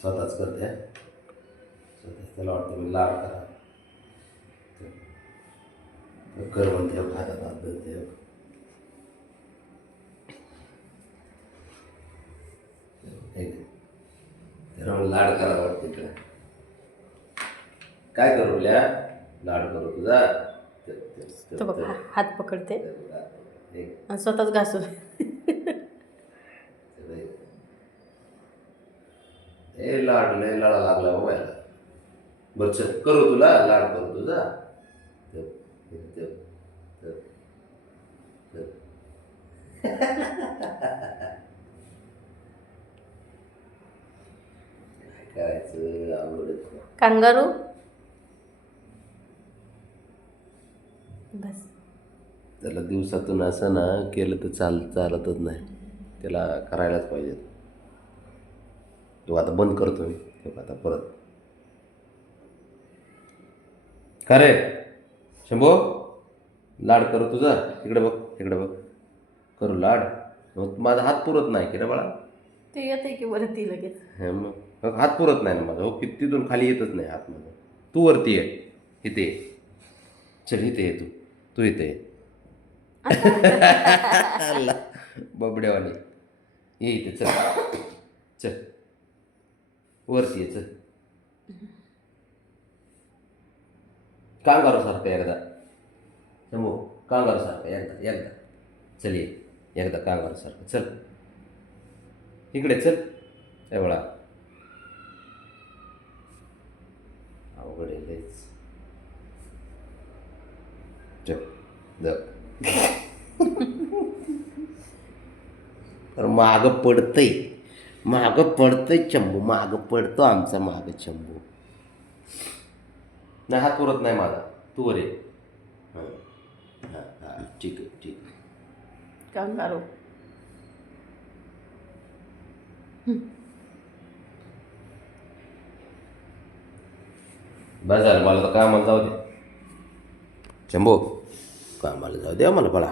स्वतःच करते. स्वतःच त्याला वाटतं मी लाड करा कर म्हणते हातात हात धरते. त्याला लाड करा वाटते इकडे. काय करू लाड करू तुझा. तो बघ हात पकडते आणि स्वतःच घासून. ए लाड लय लाडा लागला बाबा याला. बरं चल करू तुला लाड करू तुझा. करायचं आवड. कांगारू बस. त्याला दिवसातून असं ना केलं तर चालतच नाही. त्याला करायलाच पाहिजे. तो आता बंद करतो मी. तो आता परत का रे शंभो लाड करू तुझा. इकडे बघ करू लाड. मग माझा हात पुरत नाही की रे बाळा. ते येते की वरती लगेच. मग हात पुरत नाही ना माझा. हो तिथून खाली येतच नाही हात माझा. तू वरती ये. इथे ये. चल इथे ये तू इथे ये. बबड्यावानी ये इथे. चल वरती ये. चल कांगारू सारखं एकदा. शंभू कांगारू सारखं एकदा चल ये. एकदा कांगारू सारखं चल इकडे. चल एवढा अवघड आहे लयच. चल तर मागं पडतंय चंबू. मागं पडतो आमचा मागं चंबू. नाही हात पुरत नाही माझा. तू वर ये. हां ठीक आहे. कांगारू बस झालं. मला तर कामाला जाऊ दे शंभू. कामाला जाऊ दे मला बाळा.